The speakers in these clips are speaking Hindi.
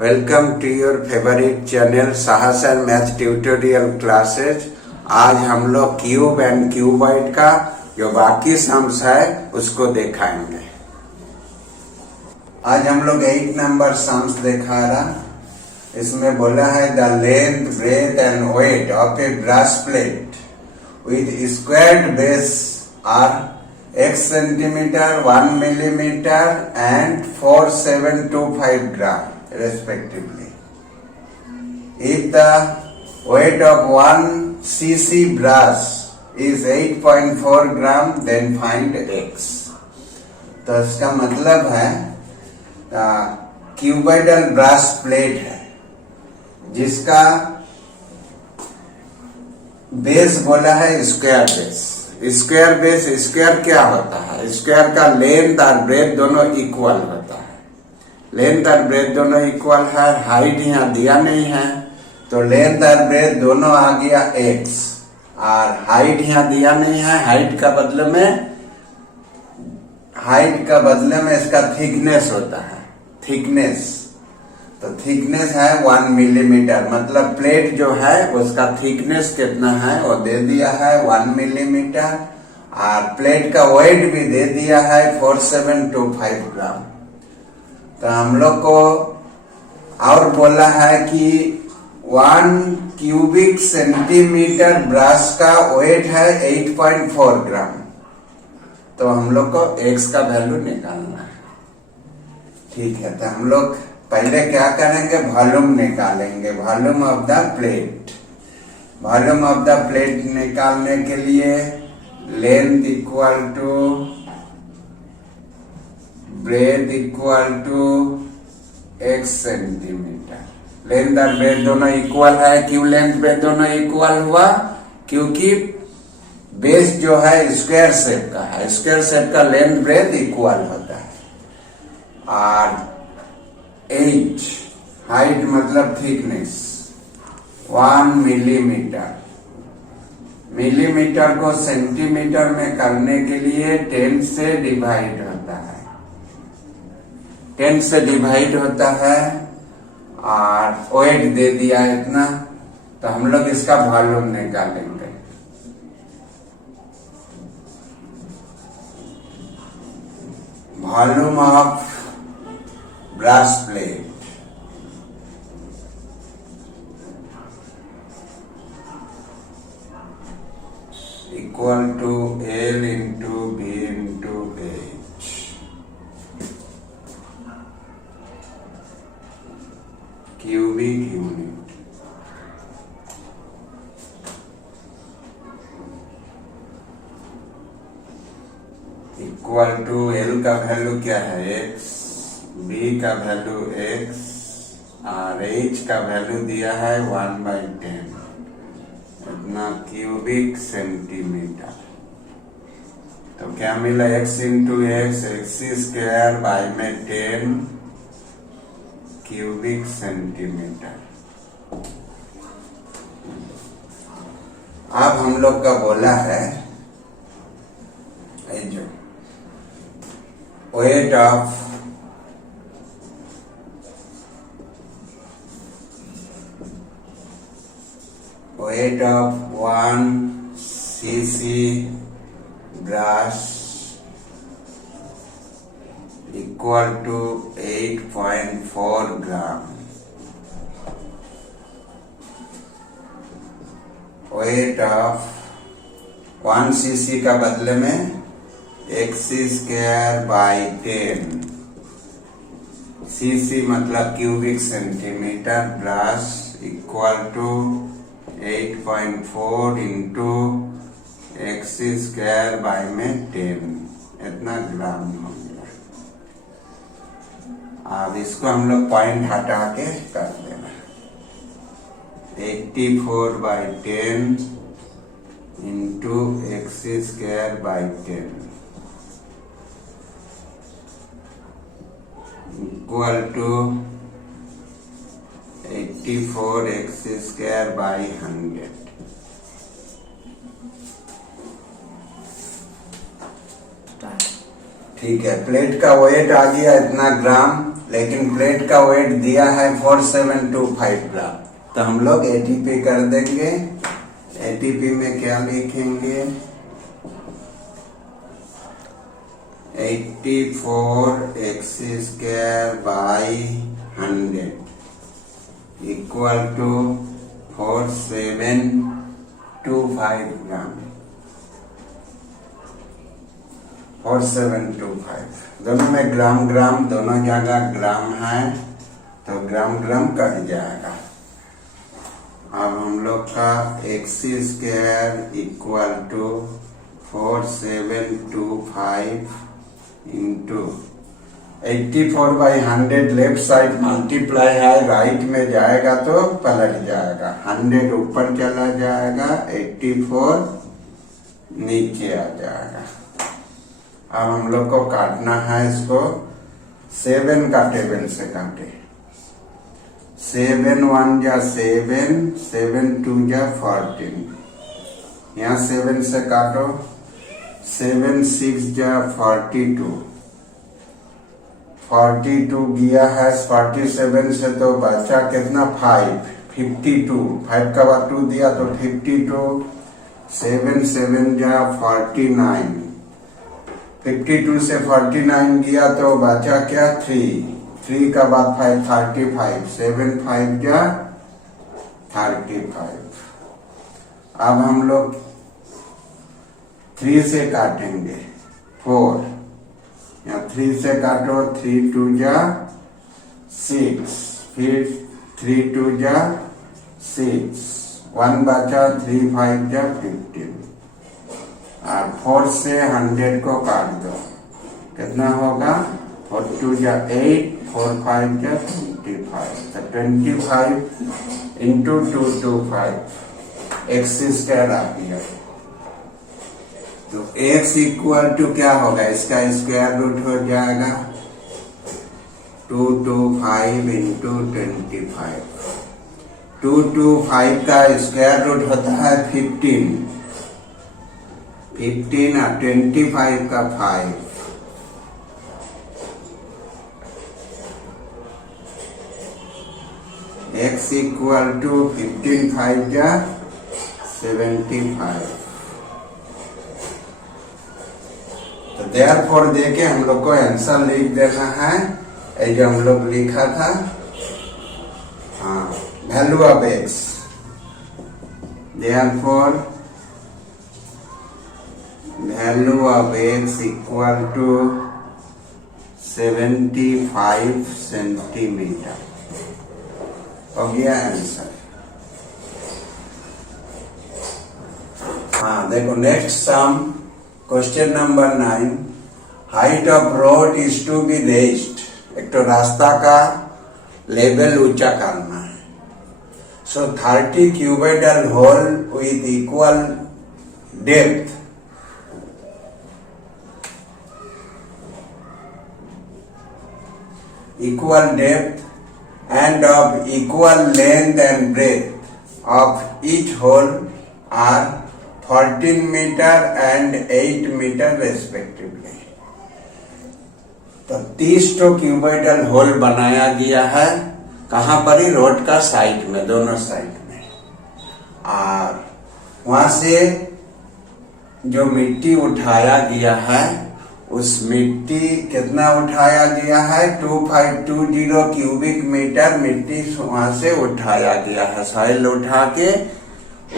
Welcome to your favourite channel Sahasan math tutorial classes. आज हम लोग क्यूब एंड क्यूबॉइड का जो बाकी सम्स है उसको दिखाएंगे। आज हम लोग 8 नंबर सम्स दिखा रहा। इसमें बोला है the length breadth and weight of a brass plate with squared base are x centimeter, 1 millimeter and 4725 gram respectively. If the weight of 1 cc brush is 8.4 gram, then find x. तो इसका मतलब है क्यूबॉइडल ब्रश प्लेट है जिसका बेस बोला है square base. Square base, square क्या होता है? स्क्वायर का लेंथ और ब्रेथ दोनों इक्वल होता है। लेंथ और ब्रेथ दोनों इक्वल है। हाइट यहाँ दिया नहीं है तो लेंथ और ब्रेथ दोनों आ गया x, और हाइट यहाँ दिया नहीं है। हाइट का बदले में इसका थिकनेस होता है। थिकनेस तो थिकनेस है 1 मिलीमीटर, मतलब प्लेट जो है उसका थिकनेस कितना है वो दे दिया है 1 मिलीमीटर, और प्लेट का वेट भी दे दिया है 4725 ग्राम। तो हम लोग को और बोला है कि 1 क्यूबिक सेंटीमीटर ब्रश का वेट है 8.4 ग्राम। तो हम लोग को x का वैल्यू निकालना है। ठीक है, तो हम लोग पहले क्या करेंगे? वॉल्यूम निकालेंगे। Volume of the plate. Volume of the plate निकालने के लिए length equal to breadth equal to x centimetre. Length और ब्रेथ दोनों इक्वल है। क्यों लेंथ ब्रेथ दोनों इक्वल हुआ? क्योंकि बेस जो है स्क्वायर शेप का है। स्क्वायर शेप का लेंथ ब्रेथ इक्वल होता है। और h हाइट मतलब थिकनेस 1 मिलीमीटर। मिलीमीटर को सेंटीमीटर में करने के लिए 10 से डिवाइड होता है। 10 से डिवाइड होता है और वेट दे दिया इतना। तो हम लोग इसका वॉल्यूम निकालेंगे। Volume of brass plate equal to L into B into H। Cubic unit. Equal to L का वैल्यू क्या है? x, B का वैल्यू x और H का वैल्यू दिया है 1/10, इतना क्यूबिक सेंटीमीटर। तो क्या मिला? x into x square by में 10 क्यूबिक सेंटीमीटर। अब हम लोग का बोला है जो weight of weight of 1 cc brush equal to 8.4 gram. weight of 1 cc का बदले में x स्क्वायर बाई 10। cc मतलब cubic centimetre. Brass equal to 8.4 into x square by में 10, इतना ग्राम हो गया। अब इसको हम लोग पॉइंट हटा के कर देना। 84/10 into x square by 10 equal to 84x square by 100। ठीक है, प्लेट का वेट आ गया इतना ग्राम। लेकिन प्लेट का वेट दिया है 4725 ग्राम। तो हम लोग एटीपी कर देंगे। एटीपी में क्या लिखेंगे? 84 x² बाई 100 इक्वल टू 4725 ग्राम। 4725 दोनों में ग्राम ग्राम दोनों जगह ग्राम है, तो ग्राम ग्राम कट जाएगा। अब हम लोग का x² equal to 4725 into 84/100 left side multiply है, राइट में जाएगा तो पलट जाएगा। 100 ऊपर चला जाएगा, 84 नीचे आ जाएगा। अब हम लोग को काटना है इसको 7 का टेबल से काटे। 7 1 जा 7, 7 2 जा 14। यहाँ 7 से काटो, 7 6 जा 42। 42 गया है 47 से, तो बचा कितना? 52। 5 का बाद 2 दिया तो 52। 7 7 जा 49। 52 से 49 गया तो बचा क्या? 3 का बाद 5 35। 7 5 जा 35। अब हम लोग 3 से काटेंगे 4। यहाँ 3 से काटो, 3 2 जा 6, फिर 3 2 जा 6, 1 बचा, 3 5 जा 15। और 4 से 100 को काट दो, कितना होगा? 4 2 जा 8, 4 5 जा 25। तो 25 इंटू 225 x² आ गया। तो x इक्वल टू क्या होगा? इसका स्क्वायर रूट हो जाएगा 225 इंटू 25। 225 का स्क्वायर रूट होता है 15 और 25 का 5। x इक्वल टू 15 5 जा 75। तो देयरफॉर देके हम लोग को आंसर लिख देना है, ये जो हम लोग लिखा था। हाँ, value of x। Therefore value of x equal to 75 centimetre हो गया आंसर। हाँ देखो, next sum question number 9। Height of road is to be raised. एक तो रास्ता का लेवल ऊंचा करना है। So 30 cubical hole with equal depth and of equal length and breadth of each hole are 14 meter and 8 meter respectively। तो 30 क्यूबिकल होल बनाया गया है। कहां पर? ही रोड का साइड में, दोनों साइड में। और वहां से जो मिट्टी उठाया गया है, उस मिट्टी कितना उठाया गया है? 2520 क्यूबिक मीटर मिट्टी वहां से उठाया गया है। सॉइल उठा के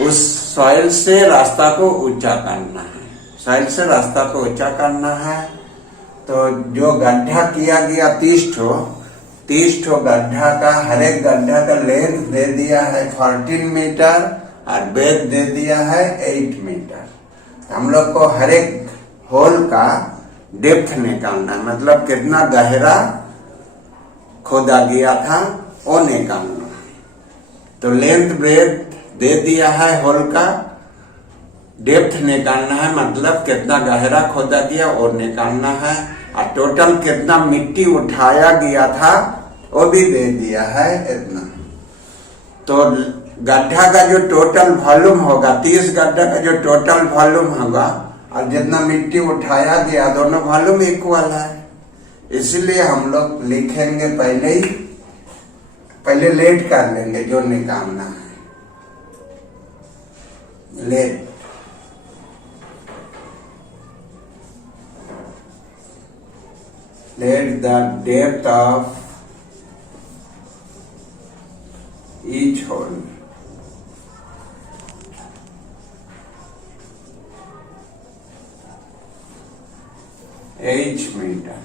उस सॉइल से रास्ता को ऊंचा करना है। सॉइल से रास्ता को ऊंचा करना है। तो जो गड्ढा किया गया 30 गड्ढा का, हर एक गड्ढा का लेंथ दे दिया है 14 मीटर और ब्रेथ दे दिया है 8 मीटर। हम लोग को हर एक होल का डेप्थ निकालना है, मतलब कितना गहरा खोदा गया था वो निकालना है। तो लेंथ ब्रेथ दे दिया है होल का, डेप्थ निकालना है, मतलब कितना गहरा खोदा गया और निकालना है। और टोटल कितना मिट्टी उठाया गया था वो भी दे दिया है इतना। तो गड्ढा का जो टोटल वॉल्यूम होगा, 30 गड्ढा का जो टोटल वॉल्यूम होगा और जितना मिट्टी उठाया गया, दोनों वॉल्यूम इक्वल है। इसलिए हम लोग लिखेंगे पहले लेट कर लेंगे जो निकालना है। Let the depth of each hole h metre.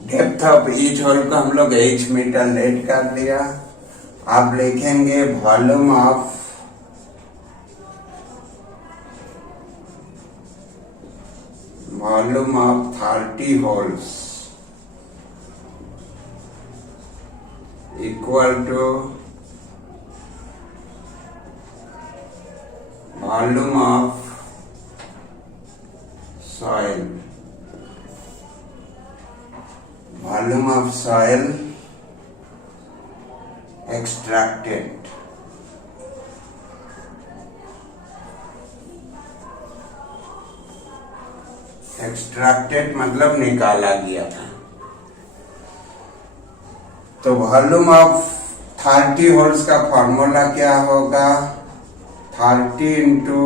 Depth of each hole को हम लोग h मीटर लेट कर दिया। आप लिखेंगे volume of volume of 30 holes equal to volume of soil extracted। Extracted मतलब निकाला गया था। तो वॉल्यूम ऑफ 30 होल्स का फॉर्मूला क्या होगा? 30 into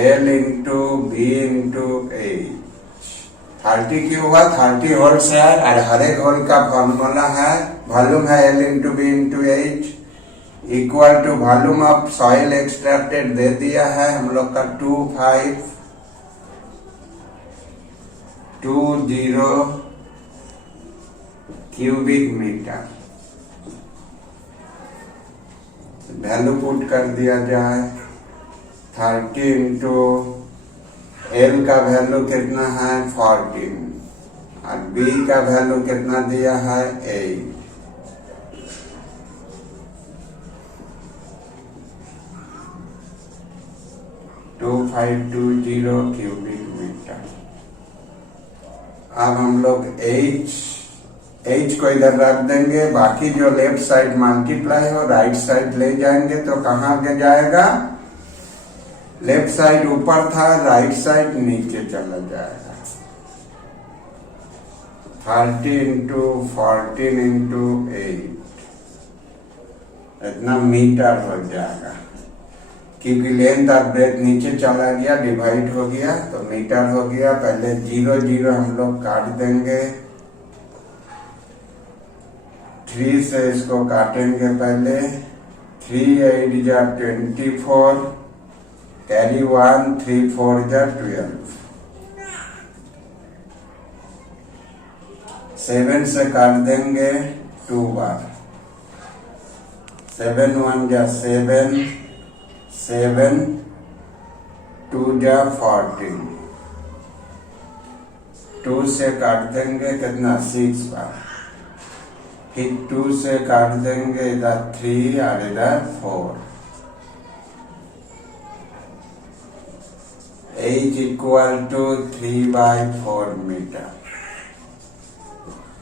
L into B into H. 30 क्यों हुआ? 30 होल्स है और हर एक होल का फॉर्मूला है, वॉल्यूम है L into B into H equal to volume of soil extracted दे दिया है हम लोग का 2520 क्यूबिक मीटर। वैल्यू पुट कर दिया जाए। 30 इंटू एल का वैल्यू कितना है 14 और बी का वैल्यू कितना दिया है 8। To 2520 cubic metre. अब हम लोग H को इधर रख देंगे, बाकी जो लेफ्ट साइड मल्टीप्लाई हो राइट साइड ले जाएंगे तो कहाँ के जाएगा? लेफ्ट साइड ऊपर था, राइट साइड नीचे चला जाएगा। 30 इंटू 14 इंटू 8 इतना मीटर हो जाएगा, क्योंकि लेंथ और ब्रेथ नीचे चला गया, डिवाइड हो गया तो मीटर हो गया। पहले 0 0 हम लोग काट देंगे, 3 से इसको काटेंगे पहले। 3 8 जा 24, कैरी 1, 3 4 जा 12। 7 से काट देंगे 2 बार, 7 1 जा 7, 7 2 जा 14। 2 से काट देंगे कितना 6 बार, फिर 2 से काट देंगे इधर 3 और इधर 4। H equal to 3/4 metre.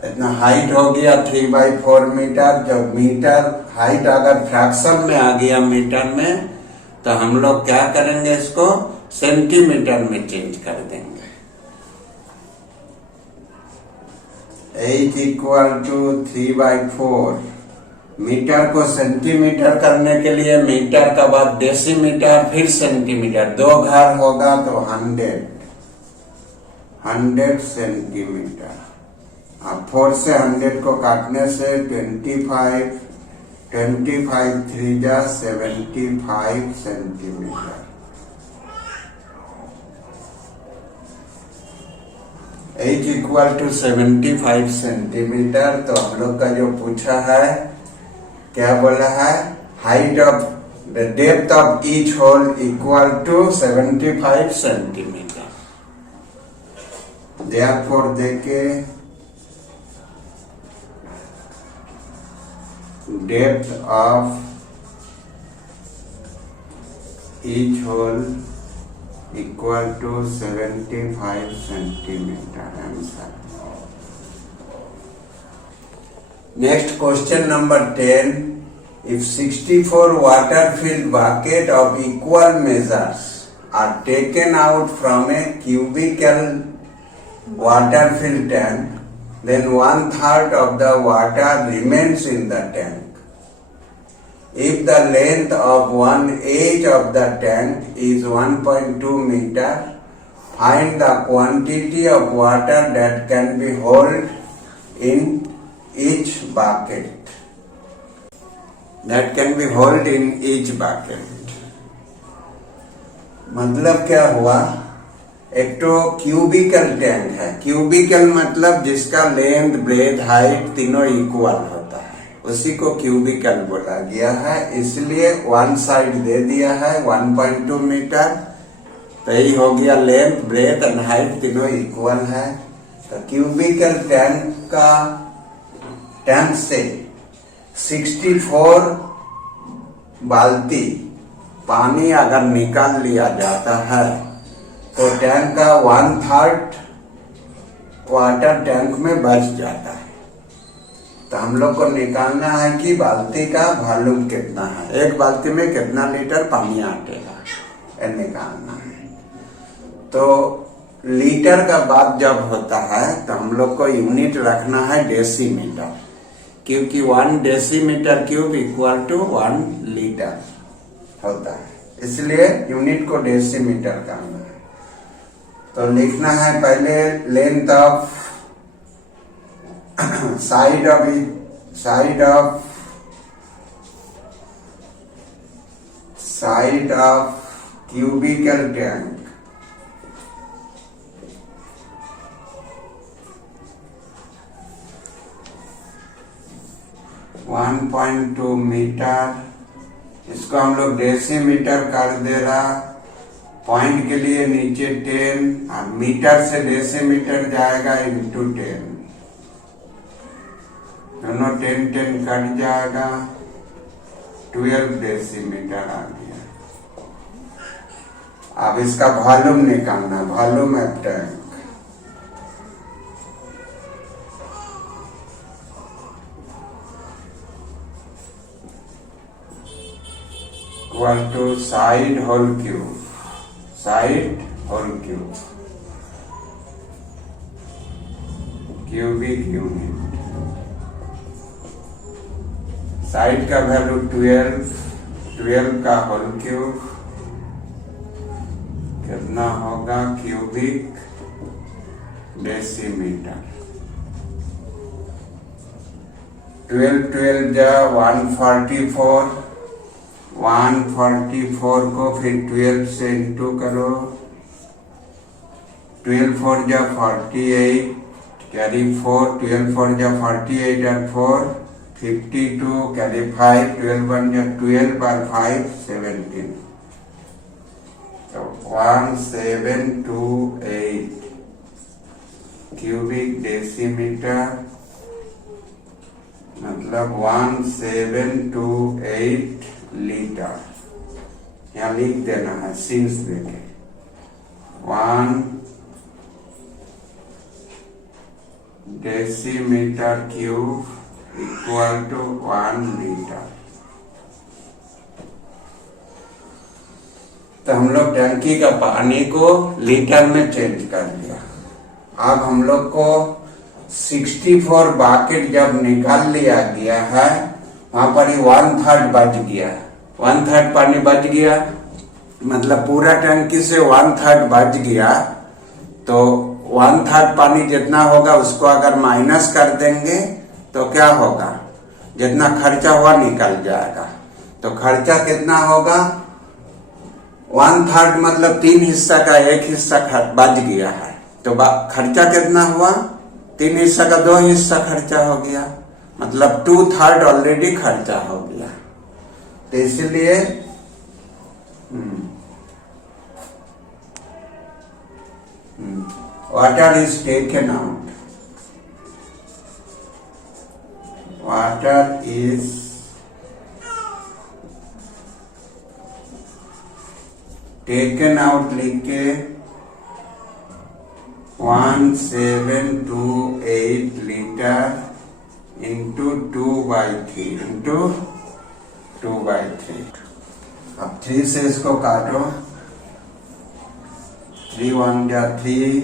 इतना हाइट हो गया 3/4 मीटर। जब मीटर हाइट अगर फ्रैक्शन में आ गया मीटर में तो हम लोग क्या करेंगे, इसको सेंटीमीटर में चेंज कर देंगे। H equal to 3/4। मीटर को सेंटीमीटर करने के लिए मीटर का बाद डेसीमीटर फिर सेंटीमीटर, 2 घर होगा तो 100 सेंटीमीटर। अब 4 से 100 को काटने से 25 3 जा 75 centimetre. H equal to 75 centimetre. तो हम लोग का जो पूछा है क्या बोला है, height of the depth of each hole equal to 75 centimetre. Therefore देके depth of each hole equal to 75 centimetre answer. Next question number 10. If 64 water-filled bucket of equal measures are taken out from a cubical water filled tank, then 1/3 of the water remains in the tank. If the length of one edge of the tank is 1.2 meter, find the quantity of water that can be held in each bucket. That can be held in each bucket. मतलब क्या हुआ, एक तो क्यूबिकल टैंक है। क्यूबिकल मतलब जिसका लेंथ ब्रेथ हाइट तीनों इक्वल होता है, उसी को क्यूबिकल बोला गया है। इसलिए वन साइड दे दिया है 1.2 मीटर, तो यही हो गया लेंथ ब्रेथ एंड हाइट तीनों इक्वल है। तो क्यूबिकल टैंक से 64 बाल्टी पानी अगर निकाल लिया जाता है तो टैंक का 1/3 वाटर टैंक में बच जाता है। तो हम लोग को निकालना है कि बाल्टी का वॉल्यूम कितना है, एक बाल्टी में कितना लीटर पानी आटेगा, ये निकालना है। तो लीटर का बात जब होता है तो हम लोग को यूनिट रखना है डेसीमीटर, क्योंकि 1 decimetre cube equal to 1 litre होता है, इसलिए यूनिट को डेसीमीटर करना है। तो लिखना है पहले length of side of cubical tank, one 1.2 metre. इसको हम लोग डेसीमीटर कर दे रहा, पॉइंट के लिए नीचे 10 और मीटर से डेसीमीटर जाएगा इंटू 10, दोनों 10 कट जाएगा, 12 डेसीमीटर आ गया। अब इसका वॉल्यूम निकालना, volume of tank equal to side whole cube, side whole cube, cubic unit. Side का वैल्यू 12 का होल क्यूब कितना होगा, क्यूबिक डेसीमीटर। 12 जा 144, 144 को फिर 12 से इंटू करो, 12 4 जा 48, कैरी 4, 12 4 जा 48 और 4 52, कैरी 5, 12 1 जा 12 और 5 17, तो 1728 क्यूबिक डेसीमीटर, मतलब 1728 लीटर। यहाँ लिख देना है सिंस देके, 1 decimetre cube equal to 1 litre. तो हम लोग टंकी का पानी को लीटर में चेंज कर दिया। अब हम लोग को 64 बाकेट जब निकाल लिया गया है, वहां पर ही 1/3 बच गया, 1/3 पानी बच गया, मतलब पूरा टंकी से 1/3 बच गया। तो 1/3 पानी जितना होगा उसको अगर माइनस कर देंगे तो क्या होगा, जितना खर्चा हुआ निकल जाएगा। तो खर्चा कितना होगा, 1/3 मतलब 3 हिस्सा का 1 हिस्सा बच गया है, तो खर्चा कितना हुआ, 3 हिस्सा का 2 हिस्सा खर्चा हो गया, मतलब 2/3 ऑलरेडी खर्चा हो गया। तो इसलिए water is taken out, water is taken out लिख के 1728 लीटर इंटू 2/3 इंटू 2/3। अब 3 से इसको काटो, 3 1 जा 3,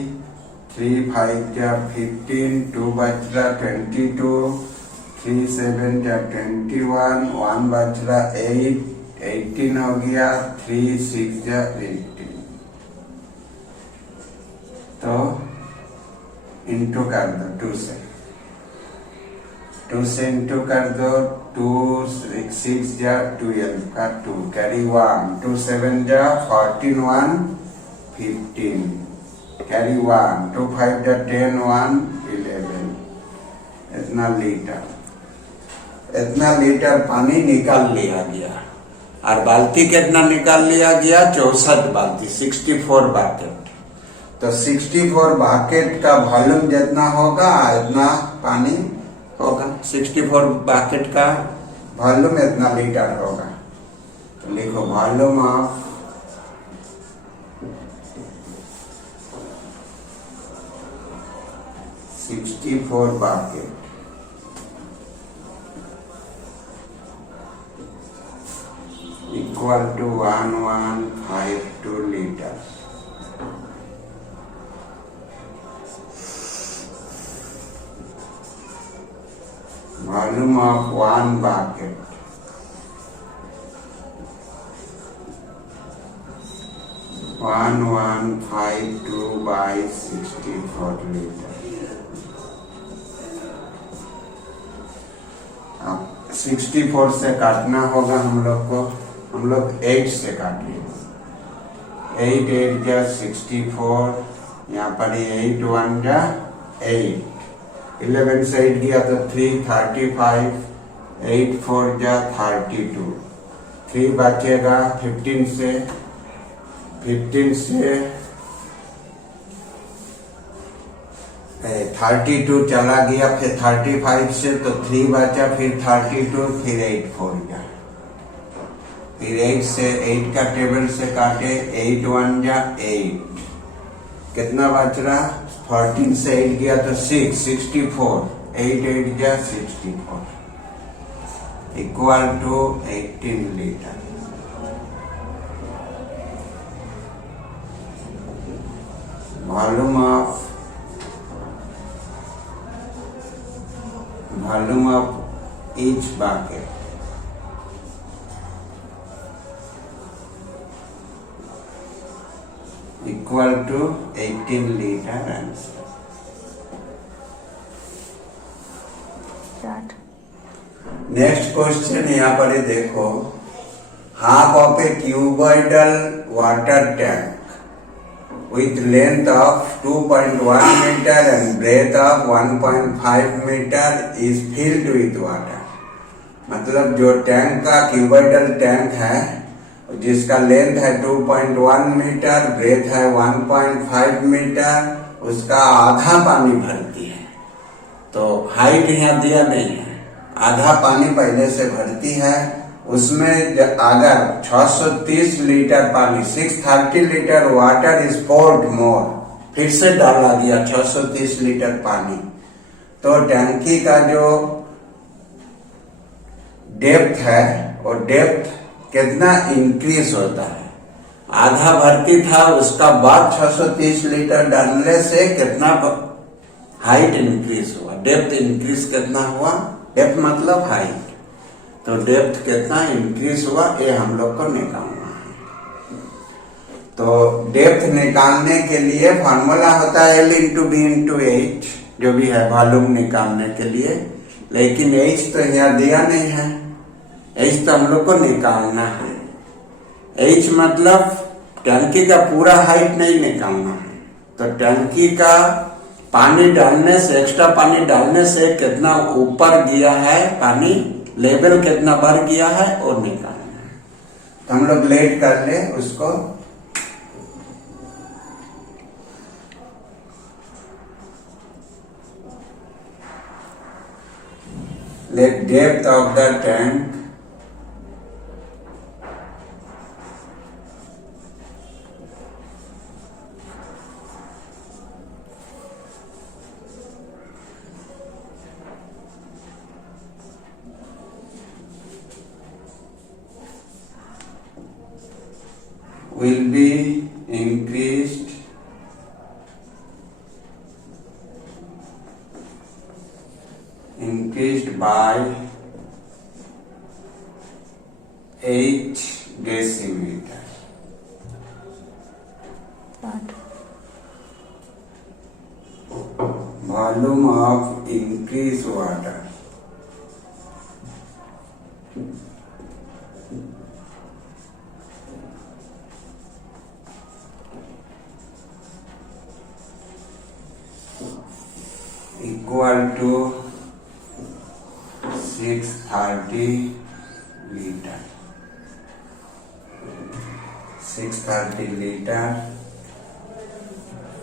3 5 जा 15, 2 बच रहा 22, 3 7 जा 21, 1 बच रहा 8, 18 हो गया, 3 6 जा 18। तो इंटू कर दो 2 से इंटू कर दो, 2 6 जा 12 का 2 कैरी 1, 2 7 जा 14, 1 15 कैरी 1, 2 5 जा 10, 1 11। इतना लीटर पानी निकाल लिया गया। और बाल्टी कितना निकाल लिया गया? 64 बाल्टी, 64 बाकेट। तो 64 बाकेट का वॉल्यूम जितना होगा इतना पानी होगा। 64 बाकेट का वॉल्यूम इतना लीटर होगा। तो लिखो volume of four bucket equal to 1152 litre. Volume of 1 bucket one 1152 by 64 litre. अब 64 से काटना होगा हम लोग को। हम लोग 8 से काटेंगे। 8 8 जा 64, यहाँ पर 8 1 जा 8, 11 से 8 गया तो 3 35, 8 4 जा 32, 3 बचेगा 15 से 32 चला गया, फिर 35 से तो 3 बचा, फिर 32, फिर 8 4 जा, फिर 8 से 8 का टेबल से काटे, 8 1 जा 8, कितना बच रहा? 14 से 8 गया तो 6 64, 8 8 जा 64 equal to 18 litre. Volume of each bucket equal to 18 liter answer. Next question यहाँ पर देखो, half of a cuboidal water tank with length of 2.1 meter and breadth of 1.5 meter is filled with water। मतलब जो टैंक का क्यूबॉइडल टैंक है जिसका लेंथ है 2.1 मीटर, ब्रेथ है 1.5 मीटर, उसका आधा पानी भरती है। तो हाइट यहाँ दिया नहीं है, आधा पानी पहले से भरती है। उसमें अगर 630 लीटर पानी 630 लीटर वाटर इज पोर्ड मोर, फिर से डाला गया 630 लीटर पानी, तो टैंकी का जो डेप्थ है वो डेप्थ कितना इंक्रीज होता है? आधा भर्ती था, उसका बाद 630 लीटर डालने से कितना हाइट इंक्रीज हुआ, डेप्थ इंक्रीज कितना हुआ? डेप्थ मतलब हाइट। तो डेप्थ कितना इंक्रीज हुआ ये हम लोग को निकालना है। तो डेप्थ निकालने के लिए फॉर्मूला होता है L into B into H, जो भी है वॉल्यूम निकालने के लिए। लेकिन एच तो यहाँ दिया नहीं है, एच तो हम लोग को निकालना है। एच मतलब टंकी का पूरा हाइट नहीं निकालना है। तो टंकी का पानी डालने से, एक्स्ट्रा पानी डालने से कितना ऊपर गया है पानी, लेवल कितना बढ़ गया है और निकालना है। तो हम लोग लेट कर ले उसको। Let depth of the tank will be increased 8 decimetre. Volume of increase water equal to 630 litre. 630 litre.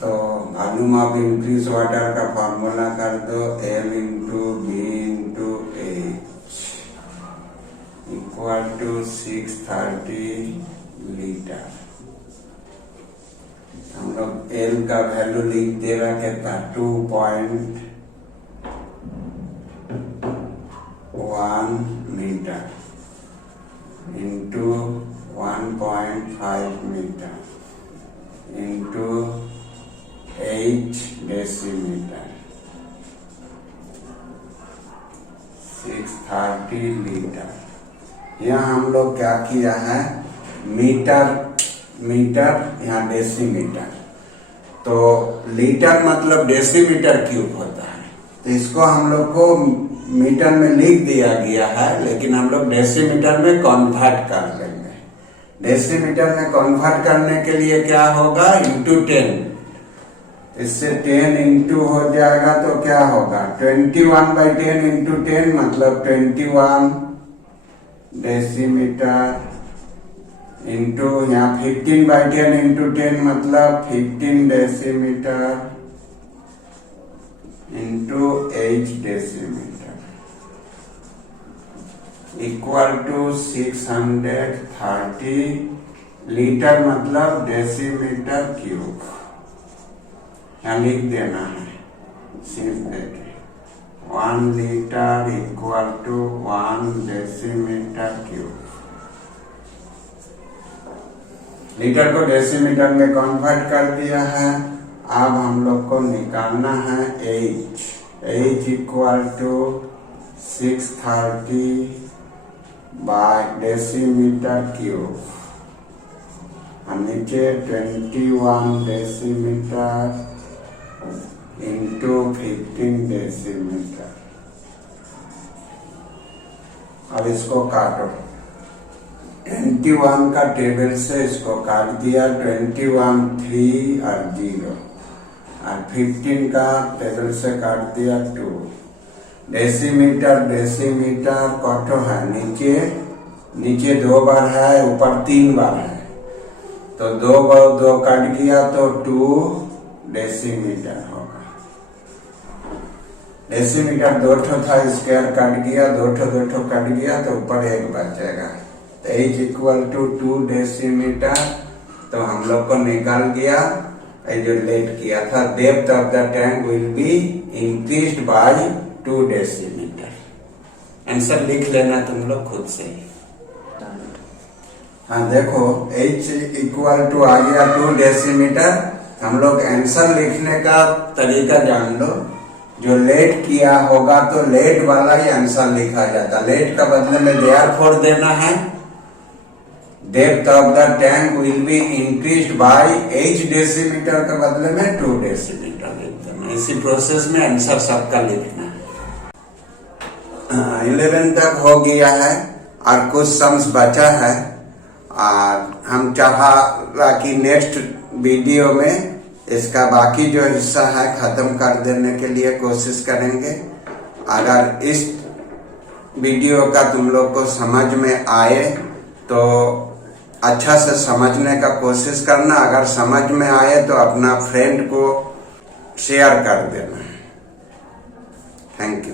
तो वॉल्यूम ऑफ इंक्रीज वाटर का फॉर्मूला कर दो, L into B into H equal to 630 litre. हम लोग L का वैल्यू लिख दे रहा कितना 2.1 metre into 1.5 metre into 8 decimetre 630 litre. यहाँ हम लोग क्या किया है, मीटर यहाँ डेसीमीटर, तो लीटर मतलब डेसीमीटर क्यूब होता है, तो इसको हम लोग को मीटर में लिख दिया गया है, लेकिन हम लोग डेसीमीटर में कन्वर्ट कर लेंगे। डेसीमीटर में कन्वर्ट करने के लिए क्या होगा, इंटू 10, इससे 10 इंटू हो जाएगा तो क्या होगा 21/10 इंटू 10 मतलब 21 डेसीमीटर इंटू यहाँ 15/10 इंटू 10 मतलब 15 decimetre into 8 decimetre equal to 630 litre मतलब डेसीमीटर क्यूब। यहाँ लिख देना है सिर्फ 1 litre equal to 1 decimetre cube. Litre को डेसीमीटर में कन्वर्ट कर दिया है। अब हम लोग को निकालना है H equal to 630 by decimetre cube, नीचे 21 डेसीमीटर इंटू 15 डेसीमीटर। अब इसको काटो, 21 का टेबल से इसको काट दिया, 21 3 और 0, और 15 का टेबल से काट दिया 2। डेसीमीटर कटो है, नीचे 2 बार है, ऊपर 3 बार है, तो 2 बार 2 काट गया तो 2 डेसीमीटर होगा। डेसीमीटर 2 था, स्क्वायर काट गया, 2 कट गया तो ऊपर 1 बचेगा। H equal to 2 decimetre. तो हम लोग को निकाल गया, जो लेट किया था, depth of the tank will be increased by 2 decimetre. Answer लिख लेना तुम लोग खुद से। हाँ देखो, H इक्वल टू आ गया 2 डेसीमीटर। हम लोग आंसर लिखने का तरीका जान लो, जो लेट किया होगा तो लेट वाला ही आंसर लिखा जाता। लेट का बदले में देयरफॉर देना है, depth of the tank will be increased by H decimetre के बदले में 2 डेसीमीटर लिख देना। इसी प्रोसेस में आंसर सबका लिखना है। 11 तक हो गया है और कुछ सम्स बचा है, और हम चाहा कि नेक्स्ट वीडियो में इसका बाकी जो हिस्सा है खत्म कर देने के लिए कोशिश करेंगे। अगर इस वीडियो का तुम लोग को समझ में आए तो अच्छा से समझने का कोशिश करना। अगर समझ में आए तो अपना फ्रेंड को शेयर कर देना। Thank you.